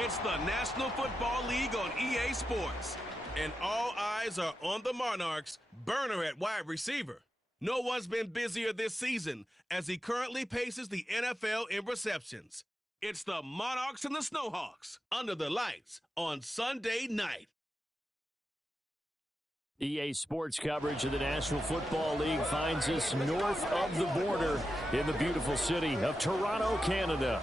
It's the National Football League on EA Sports. And all eyes are on the Monarchs' burner at wide receiver. No one's been busier this season as he currently paces the NFL in receptions. It's the Monarchs and the Snowhawks under the lights on Sunday night. EA Sports coverage of the National Football League finds us north of the border in the beautiful city of Toronto, Canada.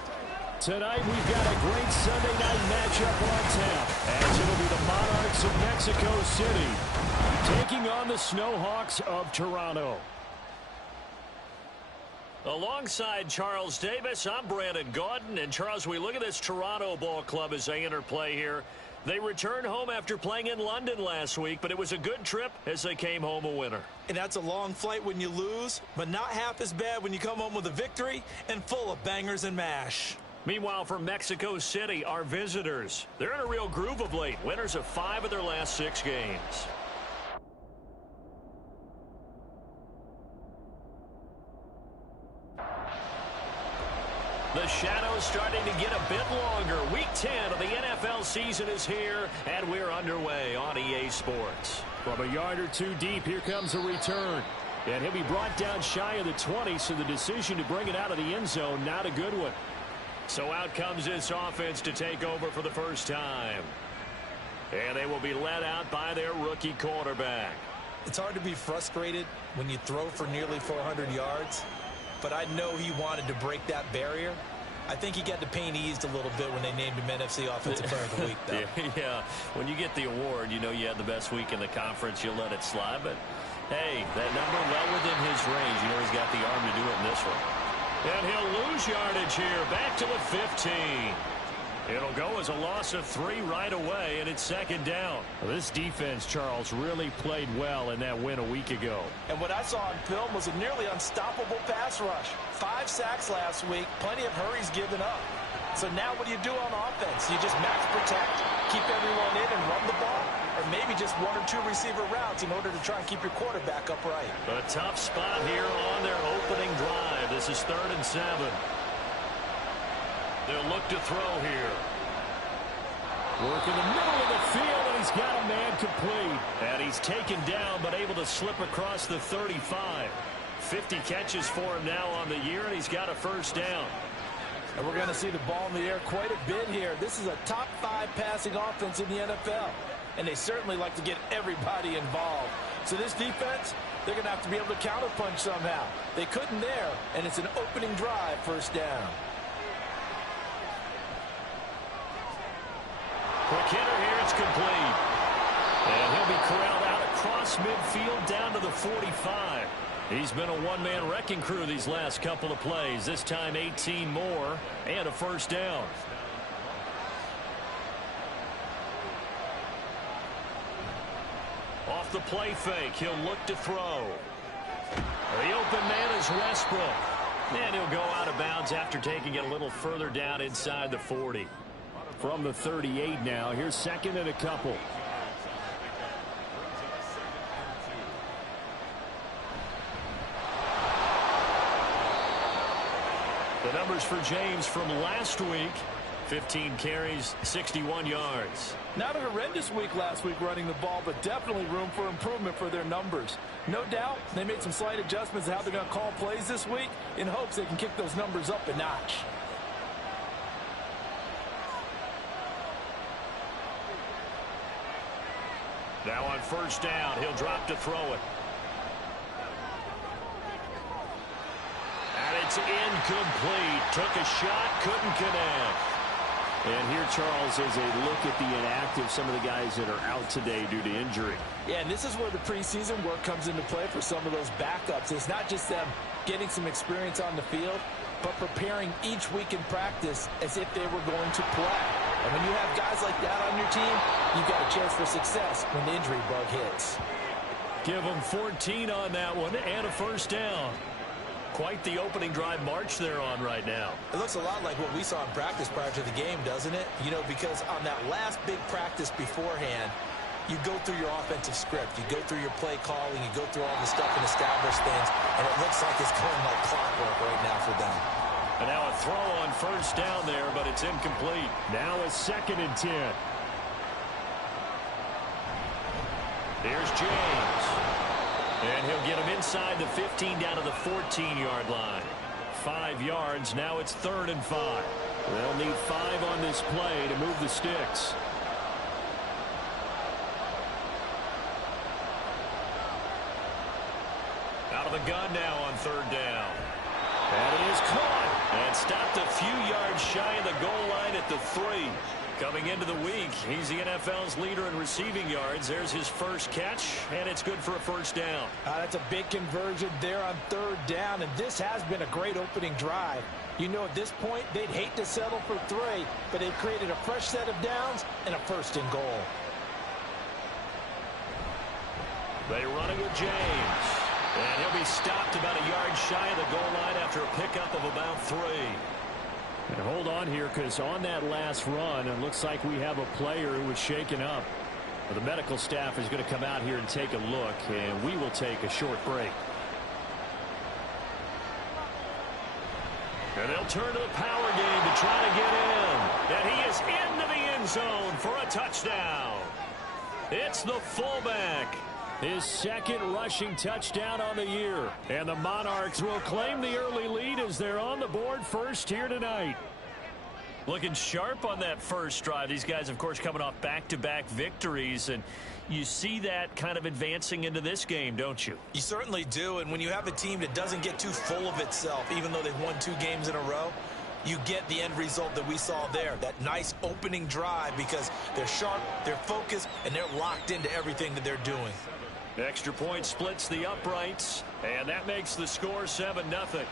Tonight we've got a great Sunday night matchup on tap as it'll be the Monarchs of Mexico City taking on the Snowhawks of Toronto. Alongside Charles Davis, I'm Brandon Gaudin. And Charles, we look at this Toronto ball club as they enter play here. They returned home after playing in London last week, but it was a good trip as they came home a winner. And that's a long flight when you lose, but not half as bad when you come home with a victory and full of bangers and mash. Meanwhile, from Mexico City, our visitors, they're in a real groove of late. Winners of 5 of their last 6 games. The shadow's starting to get a bit longer. Week 10 of the NFL season is here, and we're underway on EA Sports. From a yard or two deep, here comes a return. And he'll be brought down shy of the 20, so the decision to bring it out of the end zone, not a good one. So out comes this offense to take over for the first time. And they will be led out by their rookie quarterback. It's hard to be frustrated when you throw for nearly 400 yards, but I know he wanted to break that barrier. I think he got the pain eased a little bit when they named him NFC Offensive Player of the Week, though. Yeah, when you get the award, you know you had the best week in the conference, you'll let it slide. But, hey, that number well within his range. You know he's got the arm to do it in this one. And he'll lose yardage here, back to the 15. It'll go as a loss of 3 right away, and it's second down. Well, this defense, Charles, really played well in that win a week ago. And what I saw on film was a nearly unstoppable pass rush. 5 sacks last week, plenty of hurries given up. So now what do you do on offense? You just max protect, keep everyone in and run the ball? Or maybe just 1 or 2 receiver routes in order to try and keep your quarterback upright. A tough spot here on their opening drive. This is 3rd and 7. They'll look to throw here. Work in the middle of the field, and he's got a man complete. And he's taken down, but able to slip across the 35. 50 catches for him now on the year, and he's got a first down. And we're going to see the ball in the air quite a bit here. This is a top 5 passing offense in the NFL. And they certainly like to get everybody involved. So this defense, they're going to have to be able to counterpunch somehow. They couldn't there, and it's an opening drive, first down. Quick hitter here, it's complete. And he'll be corralled out across midfield down to the 45. He's been a one-man wrecking crew these last couple of plays. This time 18 more and a first down. Off the play fake, he'll look to throw. The open man is Westbrook. And he'll go out of bounds after taking it a little further down inside the 40. From the 38 now, here's 2nd and a couple. The numbers for James from last week, 15 carries, 61 yards. Not a horrendous week last week running the ball, but definitely room for improvement for their numbers. No doubt they made some slight adjustments to how they're going to call plays this week in hopes they can kick those numbers up a notch. Now on first down, he'll drop to throw it. And it's incomplete. Took a shot, couldn't connect. And here, Charles, is a look at the inactive, some of the guys that are out today due to injury. Yeah, and this is where the preseason work comes into play for some of those backups. It's not just them getting some experience on the field, but preparing each week in practice as if they were going to play. And when you have guys like that on your team, you've got a chance for success when the injury bug hits. Give them 14 on that one and a first down. Quite the opening drive march they're on right now. It looks a lot like what we saw in practice prior to the game, doesn't it? You know, because on that last big practice beforehand, you go through your offensive script. You go through your play calling. You go through all the stuff and establish things. And it looks like it's going like clockwork right now for them. And now a throw on first down there, but it's incomplete. Now a 2nd and 10. Here's James. And he'll get him inside the 15 down to the 14-yard line. 5 yards. Now it's 3rd and 5. They'll need 5 on this play to move the sticks. Out of the gun now on 3rd down. That is caught. And stopped a few yards shy of the goal line at the 3. Coming into the week, he's the NFL's leader in receiving yards. There's his first catch, and it's good for a first down. That's a big conversion there on 3rd down, and this has been a great opening drive. You know, at this point, they'd hate to settle for 3, but they've created a fresh set of downs and a 1st and goal. They run it with James. And he'll be stopped about a yard shy of the goal line after a pickup of about 3. And hold on here, because on that last run, it looks like we have a player who was shaken up. The medical staff is going to come out here and take a look, and we will take a short break. And they'll turn to the power game to try to get in. And he is into the end zone for a touchdown. It's the fullback. His 2nd rushing touchdown on the year. And the Monarchs will claim the early lead as they're on the board first here tonight. Looking sharp on that first drive. These guys, of course, coming off back-to-back victories. And you see that kind of advancing into this game, don't you? You certainly do. And when you have a team that doesn't get too full of itself, even though they've won 2 games in a row, you get the end result that we saw there. That nice opening drive because they're sharp, they're focused, and they're locked into everything that they're doing. Extra point splits the uprights, and that makes the score 7-0.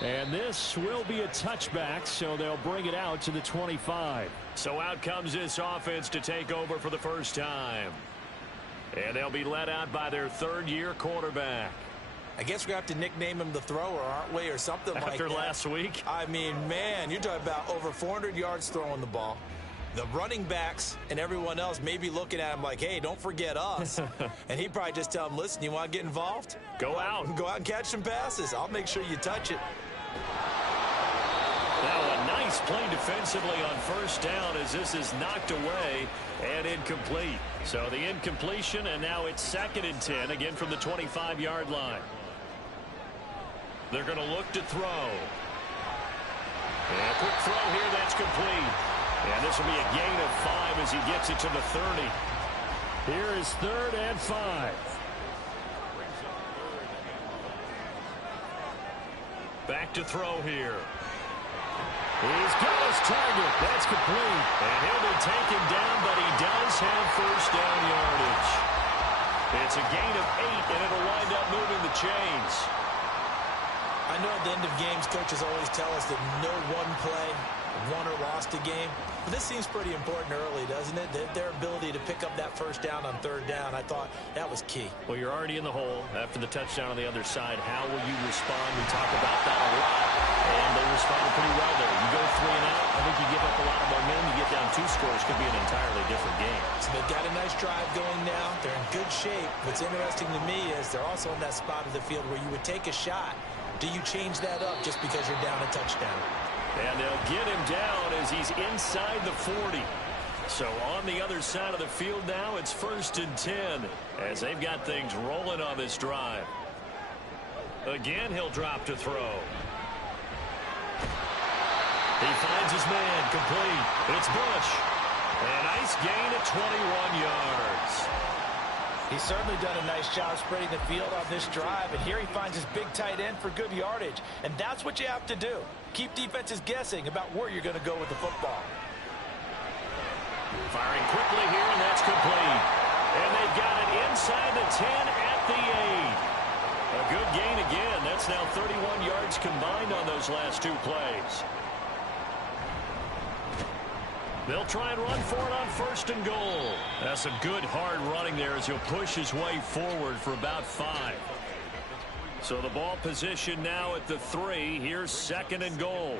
And this will be a touchback, so they'll bring it out to the 25. So out comes this offense to take over for the first time. And they'll be led out by their 3rd-year quarterback. I guess we're going to have to nickname him the thrower, aren't we, or something like that. After last week? I mean, man, you're talking about over 400 yards throwing the ball. The running backs and everyone else may be looking at him like, hey, don't forget us. And he'd probably just tell them, listen, you want to get involved? Go out. Go out and catch some passes. I'll make sure you touch it. Now a nice play defensively on first down as this is knocked away and incomplete. So the incompletion, and now it's 2nd and 10, again from the 25-yard line. They're going to look to throw. And a quick throw here, that's complete. And this will be a gain of 5 as he gets it to the 30. Here is 3rd and 5. Back to throw here. He's got his target. That's complete. And he'll be taken down, but he does have first down yardage. It's a gain of 8, and it'll wind up moving the chains. I know at the end of games, coaches always tell us that no one play won or lost a game. But this seems pretty important early, doesn't it? Their ability to pick up that first down on 3rd down, I thought that was key. Well, you're already in the hole after the touchdown on the other side. How will you respond? We talk about that a lot, and they responded pretty well there. You go 3 and out, I think you give up a lot of momentum. You get down 2 scores, could be an entirely different game. So they've got a nice drive going now. They're in good shape. What's interesting to me is they're also in that spot of the field where you would take a shot. Do you change that up just because you're down a touchdown? And they'll get him down as he's inside the 40. So on the other side of the field now, it's 1st and 10 as they've got things rolling on this drive. Again, he'll drop to throw. He finds his man, complete. It's Bush. A nice gain of 21 yards. He's certainly done a nice job spreading the field on this drive, and here he finds his big tight end for good yardage. And that's what you have to do. Keep defenses guessing about where you're going to go with the football. Firing quickly here, and that's complete. And they've got it inside the 10 at the 8. A good gain again. That's now 31 yards combined on those last 2 plays. They'll try and run for it on 1st and goal. That's some good hard running there as he'll push his way forward for about 5. So the ball position now at the 3. Here's 2nd and goal.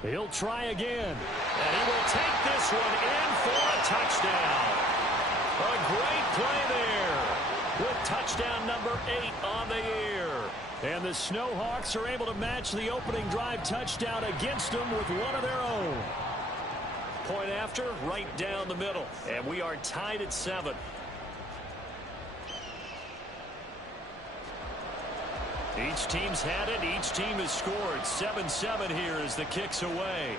He'll try again. And he will take this one in for a touchdown. A great play there. with touchdown number 8 on the year. And the Snowhawks are able to match the opening drive touchdown against them with one of their own. Point after, right down the middle. And we are tied at 7. Each team's had it. Each team has scored. 7-7 here as the kick's away.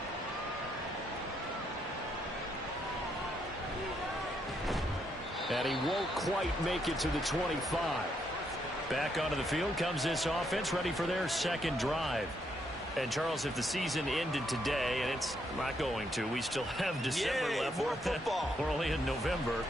And he won't quite make it to the 25. Back onto the field comes this offense, ready for their second drive. And, Charles, if the season ended today, and it's not going to, we still have December left. More football. We're only in November.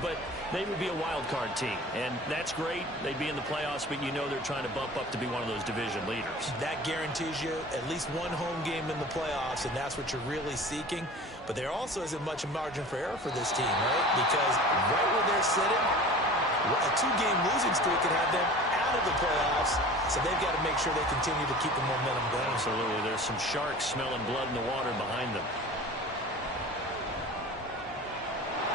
But they would be a wild card team. And that's great. They'd be in the playoffs, but you know they're trying to bump up to be one of those division leaders. That guarantees you at least one home game in the playoffs, and that's what you're really seeking. But there also isn't much margin for error for this team, right? Because right where they're sitting, a 2-game losing streak could have them out of the playoffs, so they've got to make sure they continue to keep the momentum going. Absolutely. There's some sharks smelling blood in the water behind them.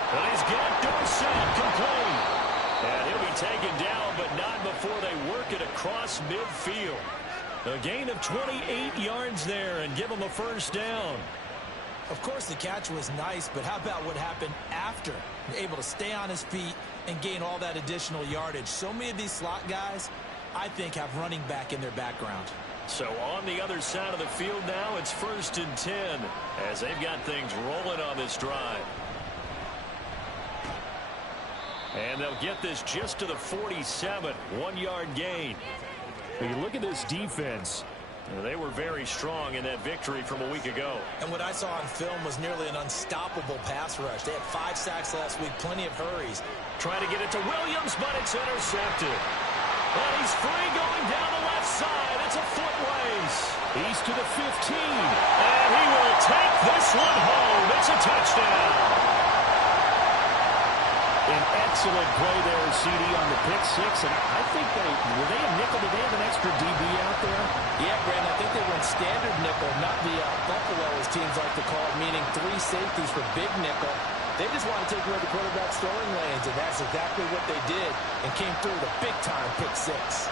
But he's got Dorsett complete. And he'll be taken down, but not before they work it across midfield. A gain of 28 yards there and give him a first down. Of course, the catch was nice, but how about what happened after? Able to stay on his feet and gain all that additional yardage. So many of these slot guys, I think, have running back in their background. So on the other side of the field now, it's 1st and 10 as they've got things rolling on this drive. And they'll get this just to the 47, 1-yard gain. When you look at this defense, they were very strong in that victory from a week ago. And what I saw on film was nearly an unstoppable pass rush. They had 5 sacks last week, plenty of hurries. Trying to get it to Williams, but it's intercepted. And he's free going down the left side. It's a foot race. He's to the 15. And he will take this one home. It's a touchdown. An excellent play there, CD, on the pick six. And I think were they a nickel? Did they have an extra DB out there? Yeah, Brandon, I think they went standard nickel, not the Buffalo, as teams like to call it, meaning 3 safeties for big nickel. They just want to take away the quarterback's throwing lanes, and that's exactly what they did and came through with a big-time pick six.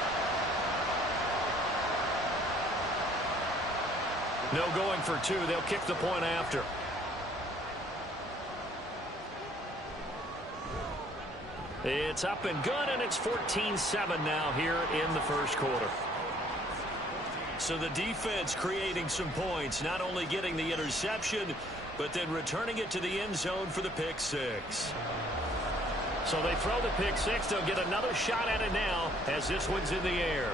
No going for 2. They'll kick the point after. It's up and good, and it's 14-7 now here in the first quarter. So the defense creating some points, not only getting the interception, but then returning it to the end zone for the pick six. So they throw the pick six. They'll get another shot at it now as this one's in the air.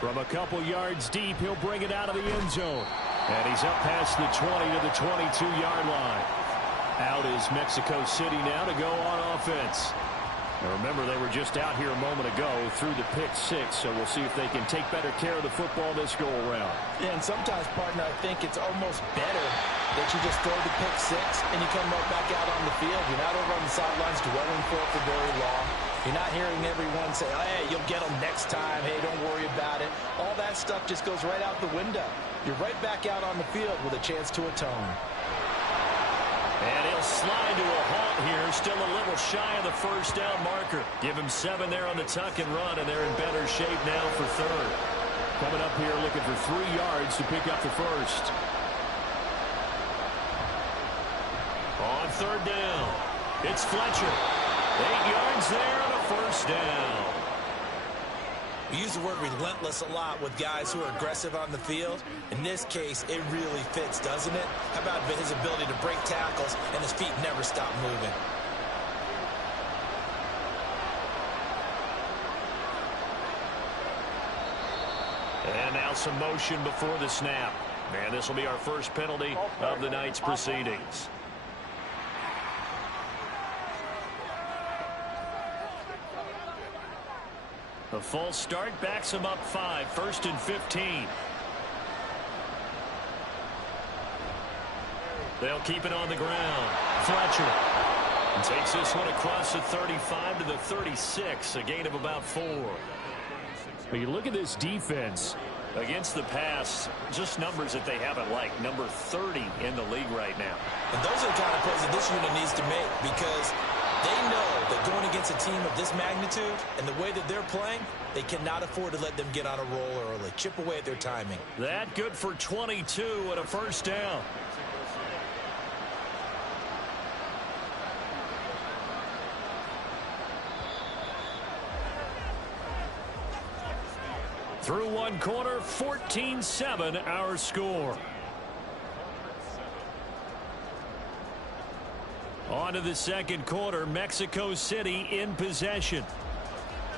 From a couple yards deep, he'll bring it out of the end zone. And he's up past the 20 to the 22-yard line. Out is Mexico City now to go on offense. Now remember, they were just out here a moment ago through the pick six, so we'll see if they can take better care of the football this go-around. Yeah, and sometimes, partner, I think it's almost better that you just throw the pick six and you come right back out on the field. You're not over on the sidelines dwelling for it for very long. You're not hearing everyone say, oh, hey, you'll get them next time. Hey, don't worry about it. All that stuff just goes right out the window. You're right back out on the field with a chance to atone. And he'll slide to a halt here. Still a little shy of the first down marker. Give him 7 there on the tuck and run, and they're in better shape now for 3rd. Coming up here looking for 3 yards to pick up the first. On 3rd down, it's Fletcher. 8 yards there and a first down. We use the word relentless a lot with guys who are aggressive on the field. In this case, it really fits, doesn't it? How about his ability to break tackles and his feet never stop moving? And now some motion before the snap. And this will be our first penalty of the night's proceedings. A false start backs him up 5. 1st and 15. They'll keep it on the ground. Fletcher takes this one across the 35 to the 36. A gain of about 4. When you look at this defense against the pass, just numbers that they haven't liked. Number 30 in the league right now. And those are the kind of plays that this unit needs to make, because They know that going against a team of this magnitude and the way that they're playing, they cannot afford to let them get on a roll early. Chip away at their timing. That good for 22 and a first down. Through one quarter, 14-7 our score. On to the second quarter, Mexico City in possession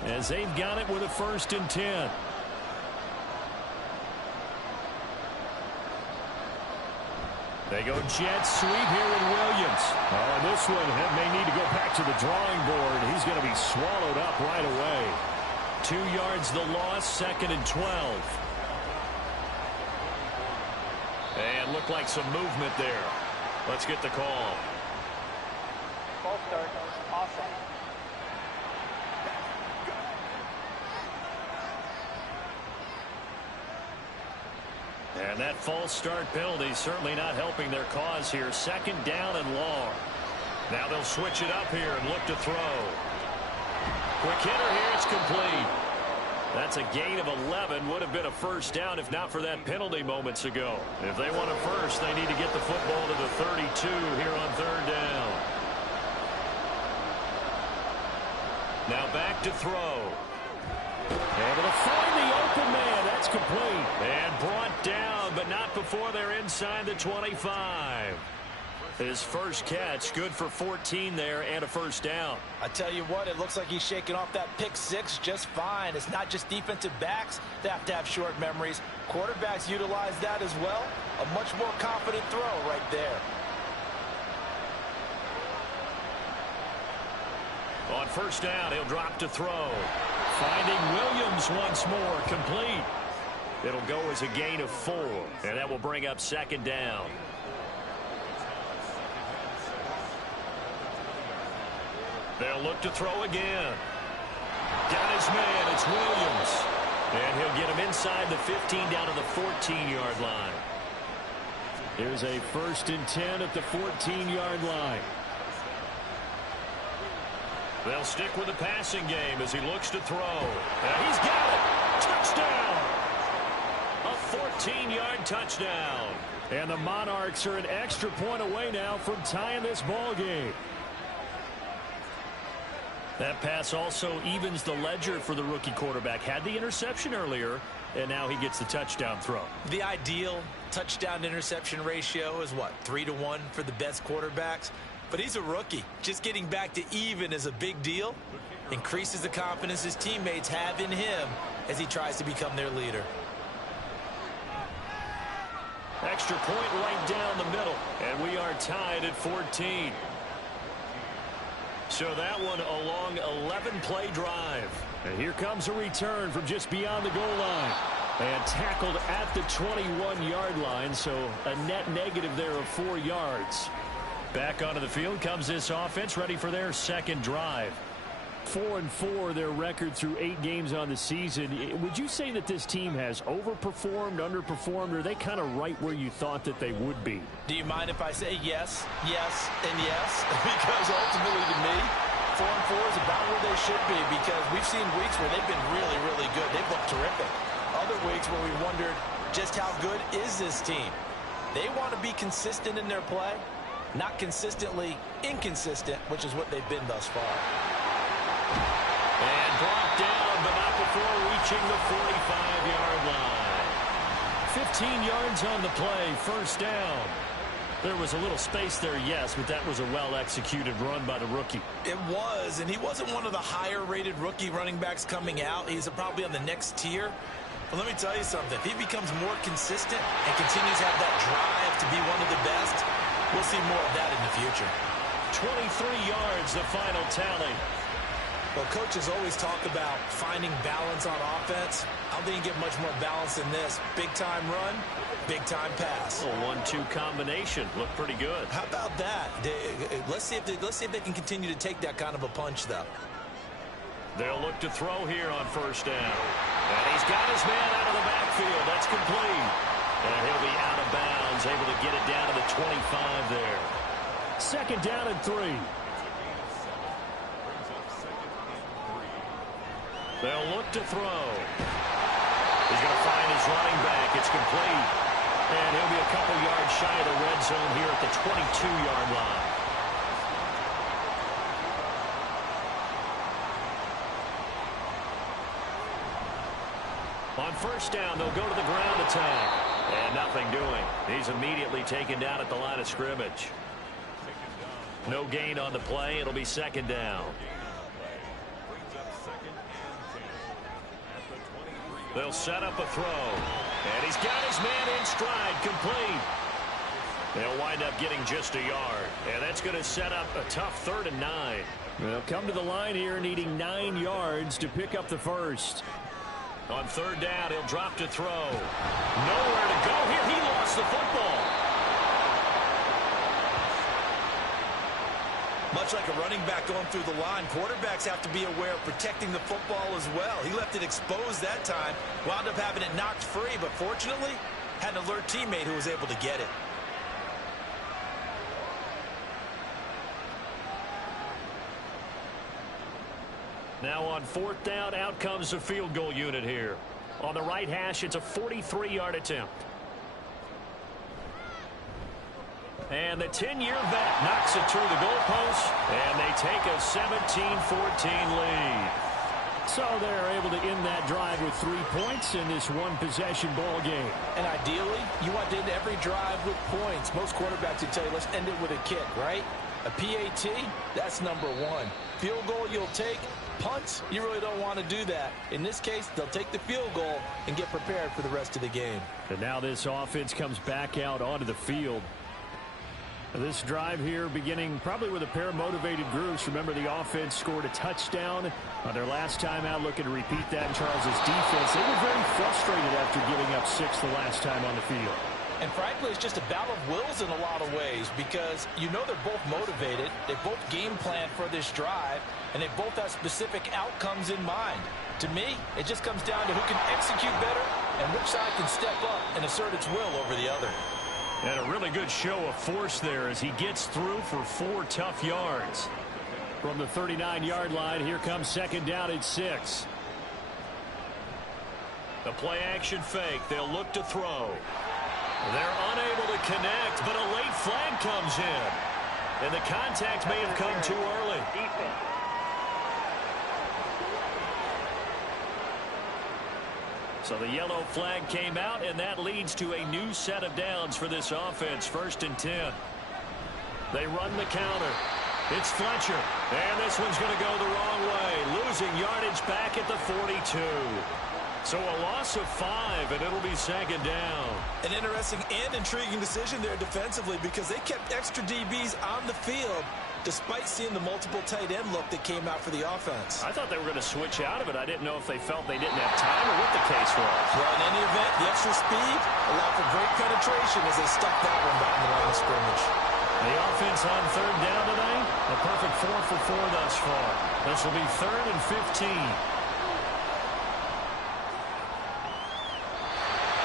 as they've got it with a 1st and 10. They go jet sweep here with Williams. Oh, and this one may need to go back to the drawing board. He's going to be swallowed up right away. 2 yards the loss, 2nd and 12. And looked like some movement there. Let's get the call. False start. Awesome. And that false start penalty certainly not helping their cause here. 2nd down and long. Now they'll switch it up here and look to throw. Quick hitter here. It's complete. That's a gain of 11. Would have been a first down if not for that penalty moments ago. If they want a first, they need to get the football to the 32 here on 3rd down. Now back to throw. Able to find the open man. That's complete. And brought down, but not before they're inside the 25. His first catch, good for 14 there and a first down. I tell you what, it looks like he's shaking off that pick 6 just fine. It's not just defensive backs that have to have short memories. Quarterbacks utilize that as well. A much more confident throw right there. On 1st down, he'll drop to throw. Finding Williams once more, complete. It'll go as a gain of 4, and that will bring up 2nd down. They'll look to throw again. Got his man, it's Williams. And he'll get him inside the 15 down to the 14-yard line. Here's a 1st and 10 at the 14-yard line. They'll stick with the passing game as he looks to throw. And he's got it. Touchdown. A 14-yard touchdown. And the Monarchs are an extra point away now from tying this ball game. That pass also evens the ledger for the rookie quarterback. Had the interception earlier, and now he gets the touchdown throw. The ideal touchdown-interception ratio is what, 3-to-1 for the best quarterbacks? But he's a rookie. Just getting back to even is a big deal. Increases the confidence his teammates have in him as he tries to become their leader. Extra point right down the middle, and we are tied at 14. So that one a long 11-play drive. And here comes a return from just beyond the goal line. And tackled at the 21-yard line, so a net negative there of 4 yards. Back onto the field comes this offense, ready for their 2nd drive. 4-4 their record through 8 games on the season. Would you say that this team has overperformed, underperformed, or are they kind of right where you thought that they would be? Do you mind if I say yes, yes, and yes? Because ultimately to me, 4-4 is about where they should be, because we've seen weeks where they've been really, really good. They've looked terrific. Other weeks where we wondered just how good is this team. They want to be consistent in their play, not consistently inconsistent, which is what they've been thus far. And brought down, but not before reaching the 45-yard line. 15 yards on the play, 1st down. There was a little space there, yes, but that was a well-executed run by the rookie. It was, and he wasn't one of the higher-rated rookie running backs coming out. He's probably on the next tier. But let me tell you something. If he becomes more consistent and continues to have that drive to be one of the best, we'll see more of that in the future. 23 yards, the final tally. Well, coaches always talk about finding balance on offense. I don't think you get much more balance than this. Big-time run, big-time pass. A 1-2 combination. Looked pretty good. How about that? Let's see if they can continue to take that kind of a punch, though. They'll look to throw here on 1st down. And he's got his man out of the backfield. That's complete. And he'll be out of bounds, able to get it down to the 25 there. 2nd down and 3. They'll look to throw. He's going to find his running back. It's complete. And he'll be a couple yards shy of the red zone here at the 22-yard line. On first down, they'll go to the ground attack. And nothing doing. He's immediately taken down at the line of scrimmage. No gain on the play. It'll be second down. They'll set up a throw. And he's got his man in stride, complete. They'll wind up getting just a yard. And that's going to set up a tough 3rd and 9. They'll come to the line here needing 9 yards to pick up the first. On 3rd down, he'll drop to throw. Nowhere to go here. He lost the football. Much like a running back going through the line, quarterbacks have to be aware of protecting the football as well. He left it exposed that time, wound up having it knocked free, but fortunately, had an alert teammate who was able to get it. Now on 4th down, out comes the field goal unit here. On the right hash, it's a 43-yard attempt. And the 10-year vet knocks it through the goalpost, and they take a 17-14 lead. So they're able to end that drive with 3 points in this one-possession ball game. And ideally, you want to end every drive with points. Most quarterbacks would tell you, let's end it with a kick, right? A PAT, that's number 1. Field goal you'll take. Punts, you really don't want to do that. In this case, they'll take the field goal and get prepared for the rest of the game. And now this offense comes back out onto the field. This drive here beginning probably with a pair of motivated groups. Remember, the offense scored a touchdown on their last time out, looking to repeat that in Charles's defense. They were very frustrated after giving up 6 the last time on the field. And frankly, it's just a battle of wills in a lot of ways, because you know they're both motivated, they both game plan for this drive, and they both have specific outcomes in mind. To me, it just comes down to who can execute better and which side can step up and assert its will over the other. And a really good show of force there as he gets through for 4 tough yards. From the 39-yard line, here comes second down at 6. The play-action fake. They'll look to throw. They're unable to connect, but a late flag comes in. And the contact may have come too early. So the yellow flag came out, and that leads to a new set of downs for this offense. 1st and 10. They run the counter. It's Fletcher. And this one's going to go the wrong way. Losing yardage back at the 42. So a loss of 5, and it'll be second down. An interesting and intriguing decision there defensively, because they kept extra DBs on the field despite seeing the multiple tight end look that came out for the offense. I thought they were going to switch out of it. I didn't know if they felt they didn't have time or what the case was. Well, in any event, the extra speed allowed for great penetration as they stuck that one back in the line of scrimmage. The offense on 3rd down today, a perfect 4 for 4 thus far. This will be 3rd and 15.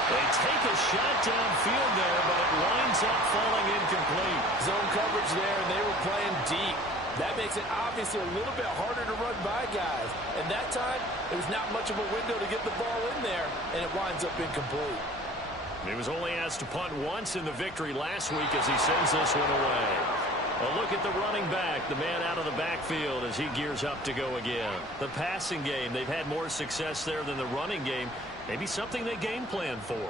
They take a shot downfield there, but it winds up falling incomplete. Zone coverage there, and they were playing deep. That makes it obviously a little bit harder to run by guys. And that time, there was not much of a window to get the ball in there, and it winds up incomplete. He was only asked to punt once in the victory last week as he sends this one away. A look at the running back, the man out of the backfield as he gears up to go again. The passing game, they've had more success there than the running game. Maybe something they game plan for.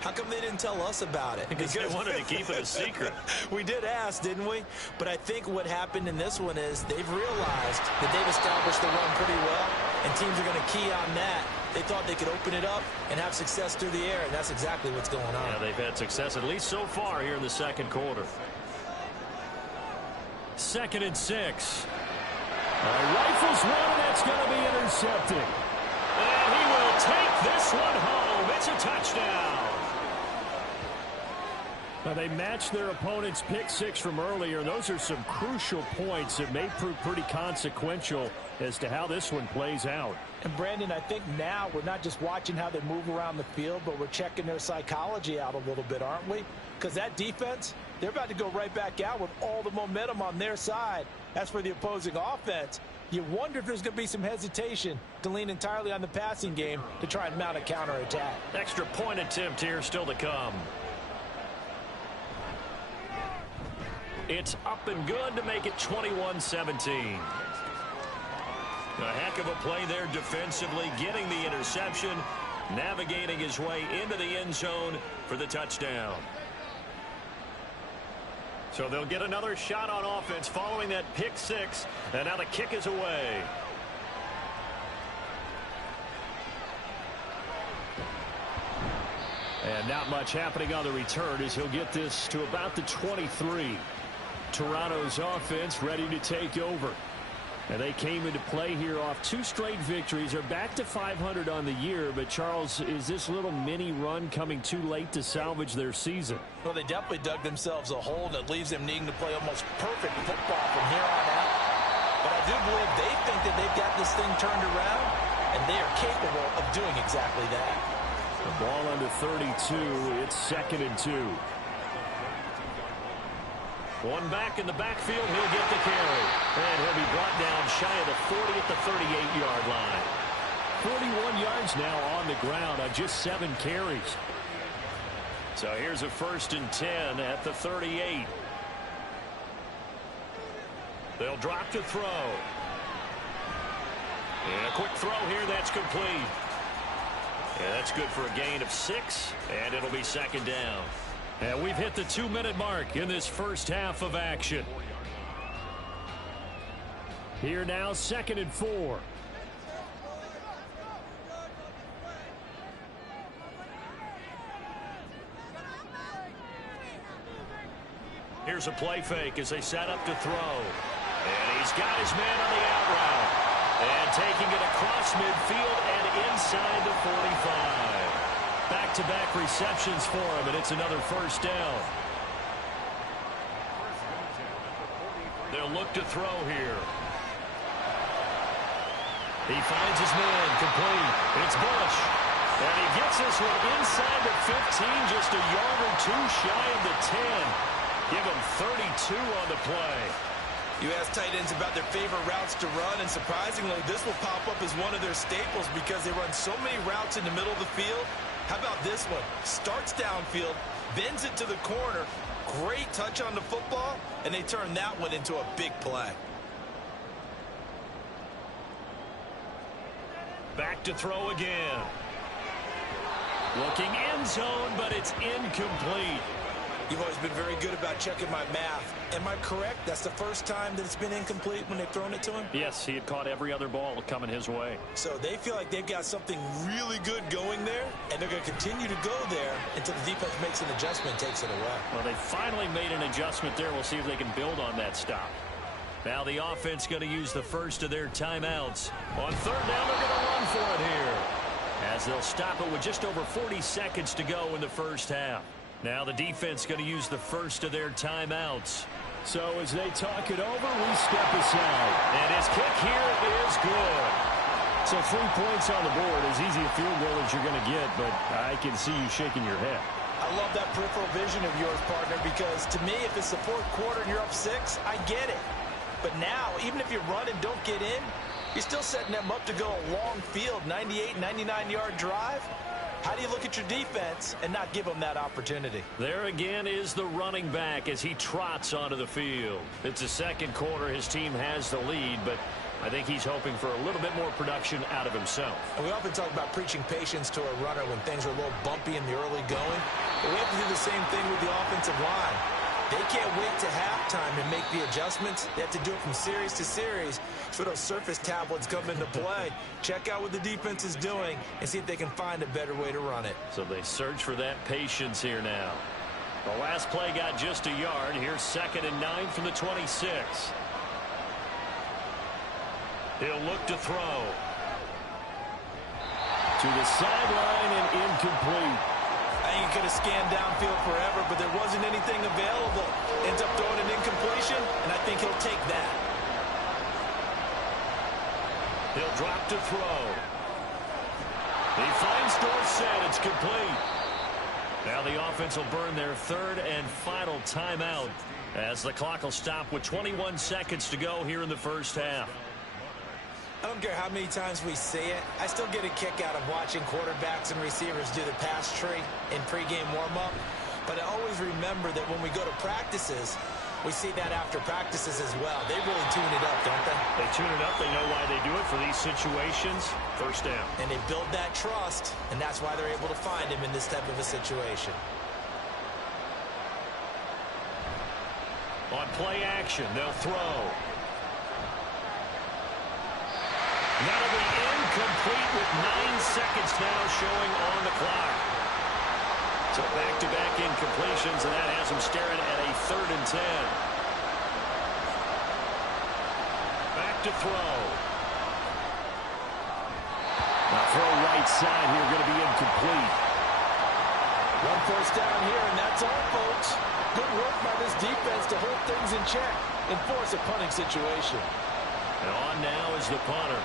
How come they didn't tell us about it? Because they wanted to keep it a secret. We did ask, didn't we? But I think what happened in this one is they've realized that they've established the run pretty well, and teams are going to key on that. They thought they could open it up and have success through the air, and that's exactly what's going on. Yeah, they've had success, at least so far, here in the second quarter. 2nd and 6. Rifles one, and that's going to be intercepted. And he will take this one home. It's a touchdown. Now, they matched their opponent's pick 6 from earlier. Those are some crucial points that may prove pretty consequential as to how this one plays out. And, Brandon, I think now we're not just watching how they move around the field, but we're checking their psychology out a little bit, aren't we? Because that defense, they're about to go right back out with all the momentum on their side. As for the opposing offense, You wonder if there's going to be some hesitation to lean entirely on the passing game to try and mount a counterattack. Extra point attempt here still to come. It's up and good to make it 21-17. A heck of a play there defensively, getting the interception, navigating his way into the end zone for the touchdown. So they'll get another shot on offense following that pick six, and now the kick is away. And not much happening on the return as he'll get this to about the 23. Toronto's offense ready to take over. And they came into play here off 2 straight victories. They're back to 500 on the year. But, Charles, is this little mini run coming too late to salvage their season? Well, they definitely dug themselves a hole that leaves them needing to play almost perfect football from here on out. But I do believe they think that they've got this thing turned around, and they are capable of doing exactly that. The ball under 32. It's 2nd and 2. One back in the backfield, he'll get the carry. And he'll be brought down shy of the 40 at the 38-yard line. 41 yards now on the ground on just 7 carries. So here's a 1st and 10 at the 38. They'll drop to throw. And a quick throw here, that's complete. Yeah, that's good for a gain of 6, and it'll be 2nd down. And we've hit the 2-minute mark in this first half of action. Here now, 2nd and 4. Here's a play fake as they set up to throw. And he's got his man on the out route. And taking it across midfield and inside the 45. Back-to-back receptions for him, and it's another 1st down. They'll look to throw here. He finds his man, complete. It's Bush. And he gets this one inside the 15, just a yard or 2 shy of the 10. Give him 32 on the play. You ask tight ends about their favorite routes to run, and surprisingly, this will pop up as one of their staples because they run so many routes in the middle of the field. How about this one? Starts downfield, bends it to the corner, great touch on the football, and they turn that one into a big play. Back to throw again. Looking end zone, but it's incomplete. You've always been very good about checking my math. Am I correct? That's the first time that it's been incomplete when they've thrown it to him? Yes, he had caught every other ball coming his way. So they feel like they've got something really good going there, and they're going to continue to go there until the defense makes an adjustment and takes it away. Well, they finally made an adjustment there. We'll see if they can build on that stop. Now the offense going to use the first of their timeouts. On 3rd down, they're going to run for it here, as they'll stop it with just over 40 seconds to go in the first half. Now the defense going to use the first of their timeouts. So as they talk it over, we step aside. And his kick here is good. So 3 points on the board, as easy a field goal as you're going to get, but I can see you shaking your head. I love that peripheral vision of yours, partner, because to me, if it's the 4th quarter and you're up 6, I get it. But now, even if you run and don't get in, you're still setting them up to go a long field, 98, 99-yard drive. How do you look at your defense and not give them that opportunity? There again is the running back as he trots onto the field. It's the 2nd quarter. His team has the lead, but I think he's hoping for a little bit more production out of himself. And we often talk about preaching patience to a runner when things are a little bumpy in the early going. But we have to do the same thing with the offensive line. They can't wait to halftime and make the adjustments. They have to do it from series to series. So those surface tablets come into play. Check out what the defense is doing and see if they can find a better way to run it. So they search for that patience here now. The last play got just a yard. Here's 2nd and 9 from the 26. He'll look to throw. To the sideline and incomplete. I think he could have scanned downfield forever, but there wasn't anything available. Ends up throwing an incompletion, and I think he'll take that. He'll drop to throw. He finds Dorsett. It's complete. Now the offense will burn their 3rd and final timeout as the clock will stop with 21 seconds to go here in the first half. I don't care how many times we see it. I still get a kick out of watching quarterbacks and receivers do the pass tree in pregame warm-up. But I always remember that when we go to practices, we see that after practices as well. They really tune it up, don't they? They tune it up. They know why they do it for these situations. First down. And they build that trust, and that's why they're able to find him in this type of a situation. On play action, they'll throw. That'll be incomplete with 9 seconds now showing on the clock. So back-to-back incompletions, and that has them staring at a 3rd and 10. Back to throw. Now throw right side here, going to be incomplete. 1 first down here, and that's all, folks. Good work by this defense to hold things in check and force a punting situation. And on now is the punter,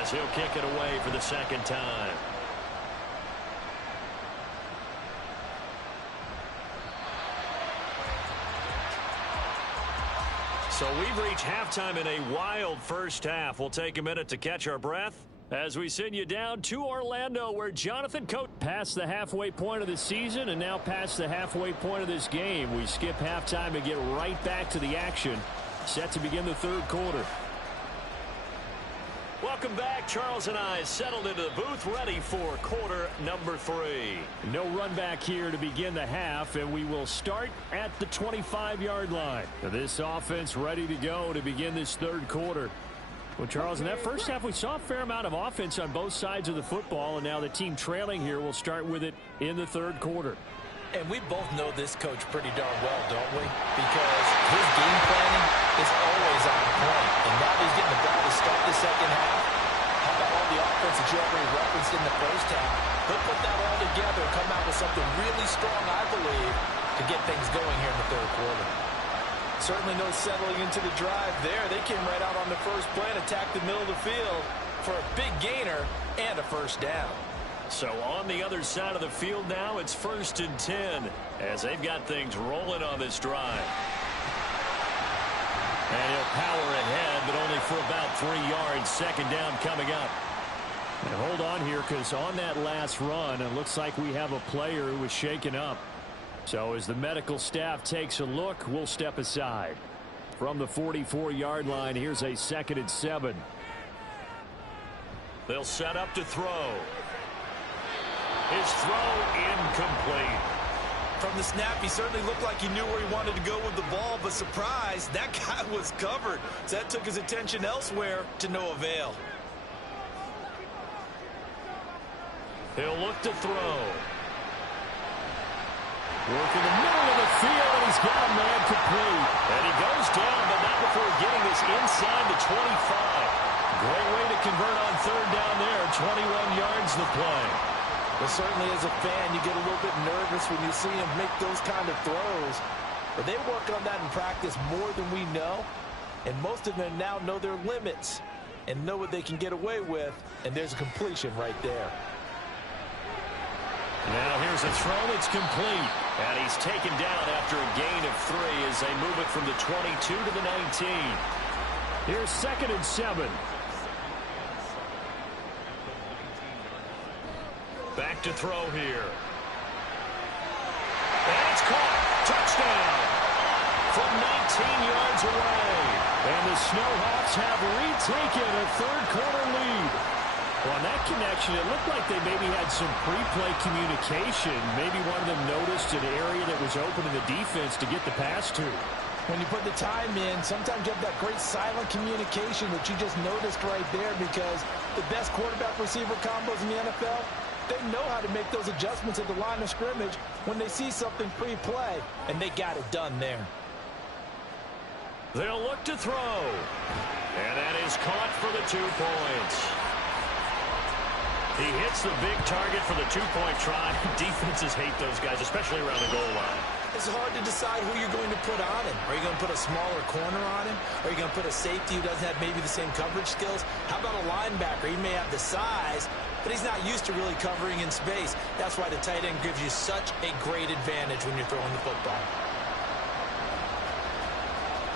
as he'll kick it away for the 2nd time. So we've reached halftime in a wild first half. We'll take a minute to catch our breath as we send you down to Orlando, where Jonathan Coach past the halfway point of the season and now past the halfway point of this game. We skip halftime and get right back to the action. Set to begin the 3rd quarter. Welcome back. Charles and I settled into the booth, ready for quarter number 3. No run back here to begin the half, and we will start at the 25-yard line. This offense ready to go to begin this 3rd quarter. Well, Charles, in that first half, we saw a fair amount of offense on both sides of the football, and now the team trailing here will start with it in the 3rd quarter. And we both know this coach pretty darn well, don't we? Because his game planning is always on point. And now he's getting the ball to start the 2nd half. How about all the offense that you already referenced in the first half? He'll put that all together and come out with something really strong, I believe, to get things going here in the 3rd quarter. Certainly no settling into the drive there. They came right out on the first play and attacked the middle of the field for a big gainer and a first down. So on the other side of the field now, it's 1st and 10 as they've got things rolling on this drive. And he'll power ahead, but only for about 3 yards. 2nd down coming up. And hold on here, because on that last run, it looks like we have a player who was shaken up. So as the medical staff takes a look, we'll step aside. From the 44-yard line, here's a 2nd and 7. They'll set up to throw. His throw incomplete. From the snap, he certainly looked like he knew where he wanted to go with the ball, but surprise, that guy was covered. So that took his attention elsewhere to no avail. He'll look to throw. Working the middle of the field, and he's got a man complete. And he goes down, but not before getting this inside the 25. Great way to convert on 3rd down there. 21 yards the play. Well, certainly as a fan, you get a little bit nervous when you see him make those kind of throws. But they work on that in practice more than we know. And most of them now know their limits and know what they can get away with. And there's a completion right there. Now here's a throw that's complete. And he's taken down after a gain of 3 as they move it from the 22 to the 19. Here's 2nd and 7. Back to throw here. And it's caught. Touchdown. From 19 yards away. And the Snowhawks have retaken a 3rd quarter lead. Well, on that connection, it looked like they maybe had some pre-play communication. Maybe one of them noticed an area that was open in the defense to get the pass to. When you put the time in, sometimes you have that great silent communication that you just noticed right there, because the best quarterback-receiver combos in the NFL, they know how to make those adjustments at the line of scrimmage when they see something pre-play, and they got it done there. They'll look to throw. And that is caught for the 2 points. He hits the big target for the 2-point try. Defenses hate those guys, especially around the goal line. It's hard to decide who you're going to put on him. Are you going to put a smaller corner on him? Are you going to put a safety who doesn't have maybe the same coverage skills? How about a linebacker? He may have the size, but he's not used to really covering in space. That's why the tight end gives you such a great advantage when you're throwing the football.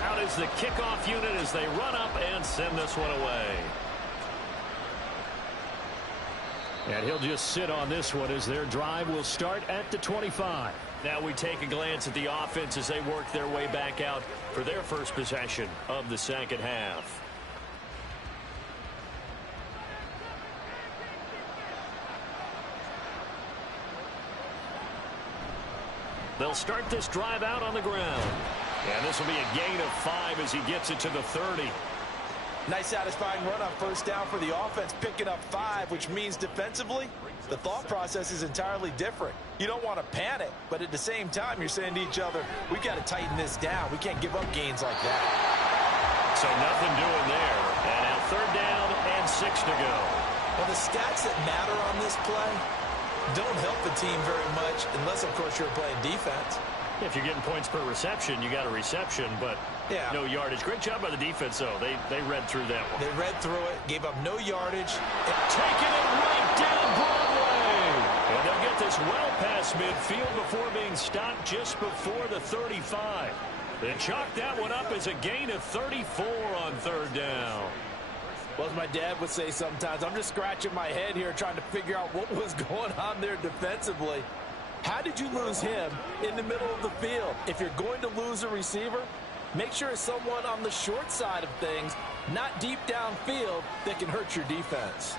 Out is the kickoff unit as they run up and send this one away. And he'll just sit on this one as their drive will start at the 25. Now we take a glance at the offense as they work their way back out for their first possession of the second half. They'll start this drive out on the ground. And this will be a gain of 5 as he gets it to the 30. Nice satisfying run on first down for the offense, picking up 5, which means defensively, the thought process is entirely different. You don't want to panic, but at the same time, you're saying to each other, we got to tighten this down. We can't give up gains like that. So nothing doing there. And now third down and 6 to go. Well, the stats that matter on this play don't help the team very much unless, of course, you're playing defense. If you're getting points per reception, you got a reception, but no yardage. Great job by the defense, though. They read through that one. They read through it, gave up no yardage. Taking it right down Broadway. And they'll get this well past midfield before being stopped just before the 35. They chalk that one up as a gain of 34 on third down. Well, as my dad would say sometimes, I'm just scratching my head here trying to figure out what was going on there defensively. How did you lose him in the middle of the field? If you're going to lose a receiver, make sure it's someone on the short side of things, not deep downfield, that can hurt your defense.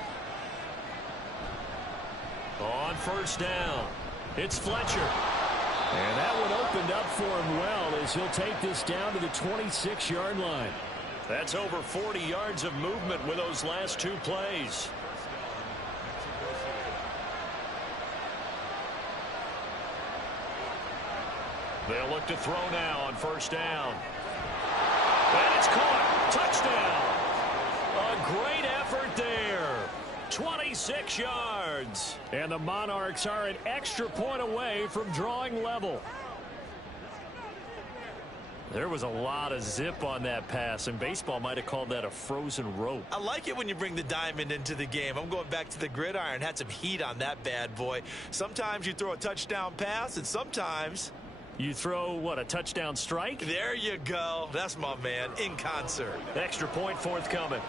On first down, it's Fletcher. And that one opened up for him well as he'll take this down to the 26-yard line. That's over 40 yards of movement with those last 2 plays. They'll look to throw now on first down. And it's caught. Touchdown. A great effort there. 26 yards. And the Monarchs are an extra point away from drawing level. There was a lot of zip on that pass, and baseball might have called that a frozen rope. I like it when you bring the diamond into the game. I'm going back to the gridiron. Had some heat on that bad boy. Sometimes you throw a touchdown pass, and sometimes you throw, what, a touchdown strike? There you go. That's my man, in concert. Extra point forthcoming.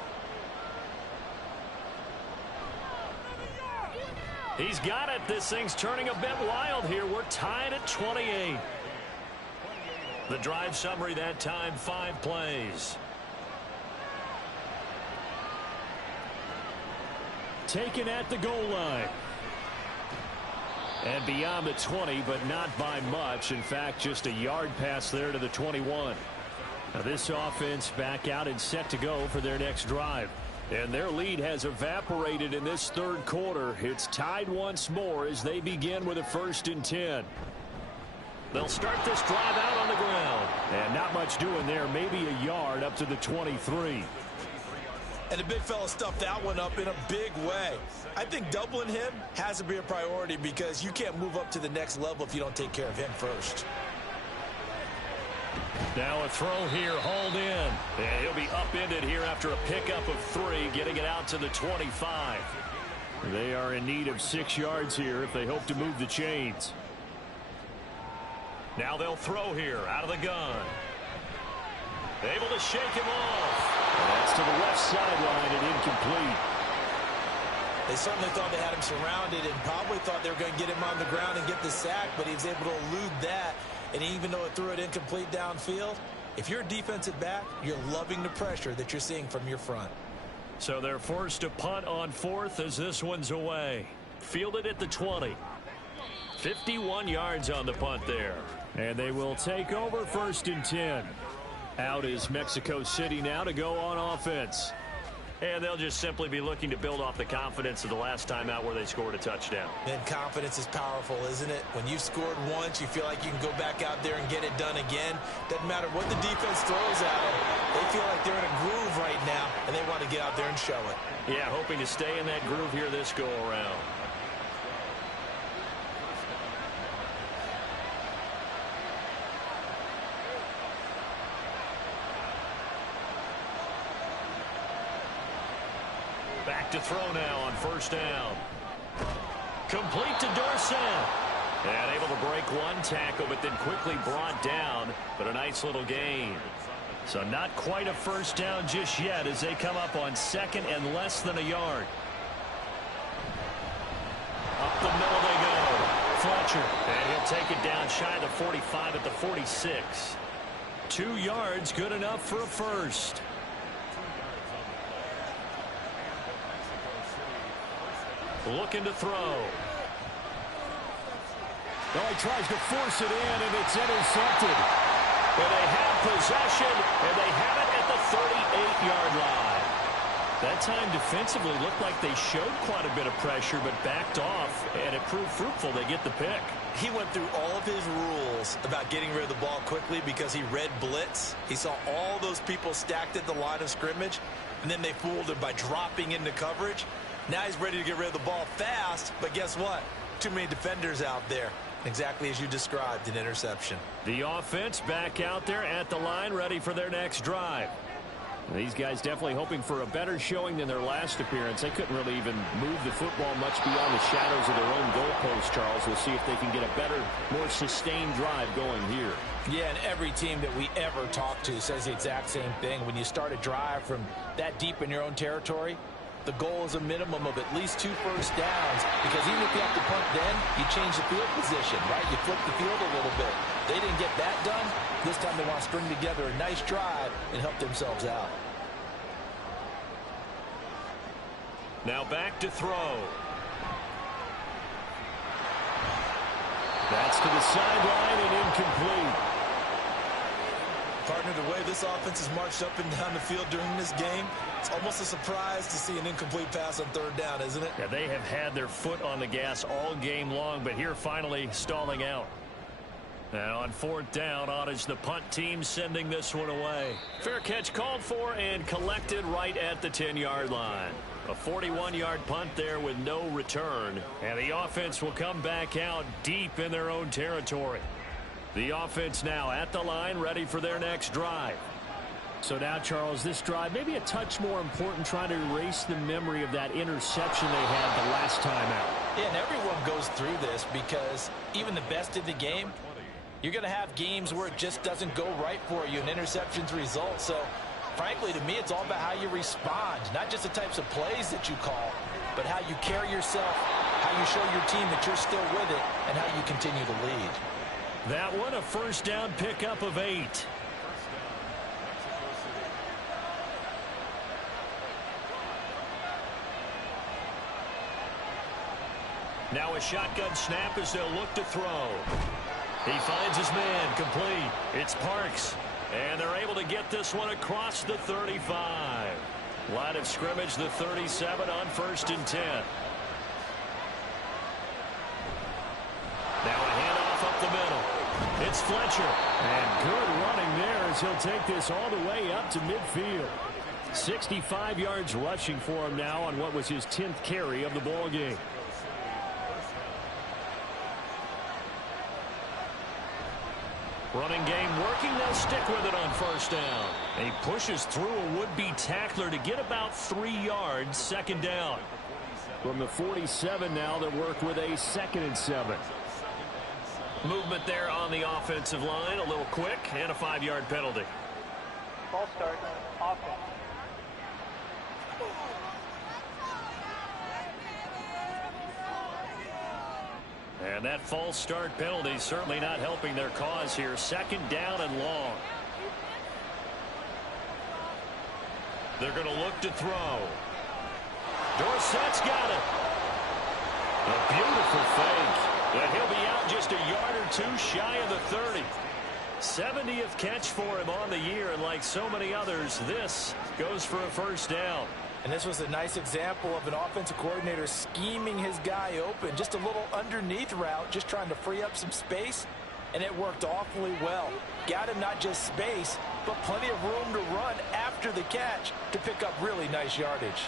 He's got it. This thing's turning a bit wild here. We're tied at 28. The drive summary that time, 5 plays. Taken at the goal line. And beyond the 20, but not by much. In fact, just a yard pass there to the 21. Now this offense back out and set to go for their next drive. And their lead has evaporated in this third quarter. It's tied once more as they begin with a 1st and 10. They'll start this drive out on the ground. And not much doing there. Maybe a yard up to the 23. And the big fella stuffed that one up in a big way. I think doubling him has to be a priority because you can't move up to the next level if you don't take care of him first. Now a throw here, hauled in. And he'll be upended here after a pickup of 3, getting it out to the 25. They are in need of 6 yards here if they hope to move the chains. Now they'll throw here out of the gun. Able to shake him off. And that's to the left sideline and incomplete. They certainly thought they had him surrounded and probably thought they were going to get him on the ground and get the sack, but he was able to elude that. And even though it threw it incomplete downfield, if you're a defensive back, you're loving the pressure that you're seeing from your front. So they're forced to punt on 4th as this one's away. Fielded at the 20. 51 yards on the punt there. And they will take over 1st and 10. Out is Mexico City now to go on offense. And they'll just simply be looking to build off the confidence of the last time out where they scored a touchdown. And confidence is powerful, isn't it? When you've scored once, you feel like you can go back out there and get it done again. Doesn't matter what the defense throws at them. They feel like they're in a groove right now, and they want to get out there and show it. Yeah, hoping to stay in that groove here this go-around. Back to throw now on first down. Complete to Dorsett. And able to break one tackle, but then quickly brought down. But a nice little gain. So not quite a first down just yet as they come up on 2nd and less than a yard. Fletcher. And he'll take it down shy of the 45 at the 46. 2 yards, good enough for a first. Looking to throw. Well, he tries to force it in, and it's intercepted. And they have possession, and they have it at the 38-yard line. That time defensively looked like they showed quite a bit of pressure, but backed off, and it proved fruitful. They get the pick. He went through all of his rules about getting rid of the ball quickly because he read blitz. He saw all those people stacked at the line of scrimmage, and then they fooled him by dropping into coverage. Now he's ready to get rid of the ball fast, but guess what? Too many defenders out there. Exactly as you described, an interception. The offense back out there at the line, ready for their next drive. These guys definitely hoping for a better showing than their last appearance. They couldn't really even move the football much beyond the shadows of their own goalpost, Charles. We'll see if they can get a better, more sustained drive going here. Yeah, and every team that we ever talk to says the exact same thing. When you start a drive from that deep in your own territory, the goal is a minimum of at least 2 first downs, because even if you have to punt then, you change the field position, right? You flip the field a little bit. They didn't get that done. This time they want to string together a nice drive and help themselves out. Now back to throw. That's to the sideline and incomplete. Partner, the way this offense has marched up and down the field during this game, it's almost a surprise to see an incomplete pass on 3rd down, isn't it? Yeah, they have had their foot on the gas all game long, but here finally stalling out. Now on 4th down, on is the punt team sending this one away. Fair catch called for and collected right at the 10-yard line. A 41-yard punt there with no return. And the offense will come back out deep in their own territory. The offense now at the line, ready for their next drive. So now, Charles, this drive maybe a touch more important, trying to erase the memory of that interception they had the last time out. Yeah, and everyone goes through this because even the best of the game, you're going to have games where it just doesn't go right for you, and interceptions result. So, frankly, to me, it's all about how you respond, not just the types of plays that you call, but how you carry yourself, how you show your team that you're still with it, and how you continue to lead. That one, a first down pickup of 8. Now a shotgun snap as they'll look to throw. He finds his man, complete. It's Parks. And they're able to get this one across the 35. Line of scrimmage, the 37 on 1st and 10. Now a handoff up the middle. It's Fletcher. And good running there as he'll take this all the way up to midfield. 65 yards rushing for him now on what was his 10th carry of the ball game. Running game working. They'll stick with it on 1st down. He pushes through a would-be tackler to get about 3 yards. 2nd down. From the 47 now, they work with a 2nd and 7. Movement there on the offensive line. A little quick and a 5-yard penalty. Ball start. Offense. And that false start penalty certainly not helping their cause here. 2nd down and long. They're going to look to throw. Dorsett's got it. A beautiful fake. And he'll be out just a yard or 2 shy of the 30. 70th catch for him on the year, and like so many others, this goes for a 1st down. And this was a nice example of an offensive coordinator scheming his guy open. Just a little underneath route, just trying to free up some space, and it worked awfully well. Got him not just space, but plenty of room to run after the catch to pick up really nice yardage.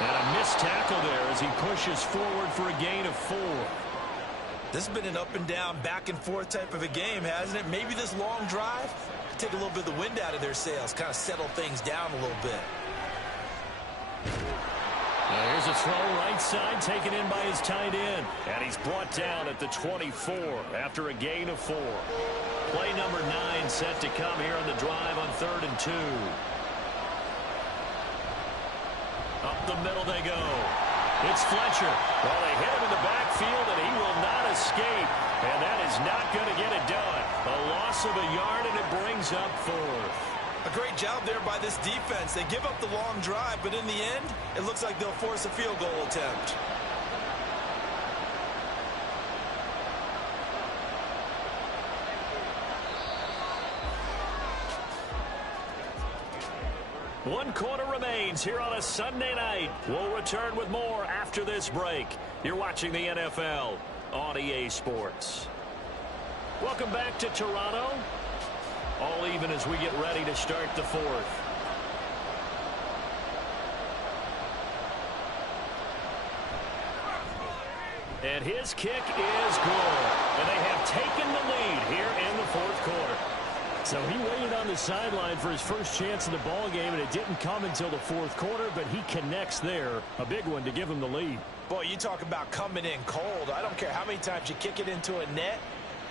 And a missed tackle there as he pushes forward for a gain of 4. This has been an up and down, back and forth type of a game, hasn't it? Maybe this long drive take a little bit of the wind out of their sails, kind of settle things down a little bit. Now here's a throw right side taken in by his tight end. And he's brought down at the 24 after a gain of 4. Play number 9 set to come here on the drive on 3rd and 2. Up the middle they go. It's Fletcher. Well, they hit him in the backfield, and he will not escape. And that is not going to get it done. A loss of a yard, and it brings up fourth. A great job there by this defense. They give up the long drive, but in the end, it looks like they'll force a field goal attempt. One quarter remains here on a Sunday night. We'll return with more after this break. You're watching the NFL on EA Sports. Welcome back to Toronto. All even as we get ready to start the fourth. And his kick is good. And they have taken the lead here in the fourth quarter. So he waited on the sideline for his first chance in the ball game, and it didn't come until the fourth quarter, but he connects there. A big one to give him the lead. Boy, you talk about coming in cold. I don't care how many times you kick it into a net.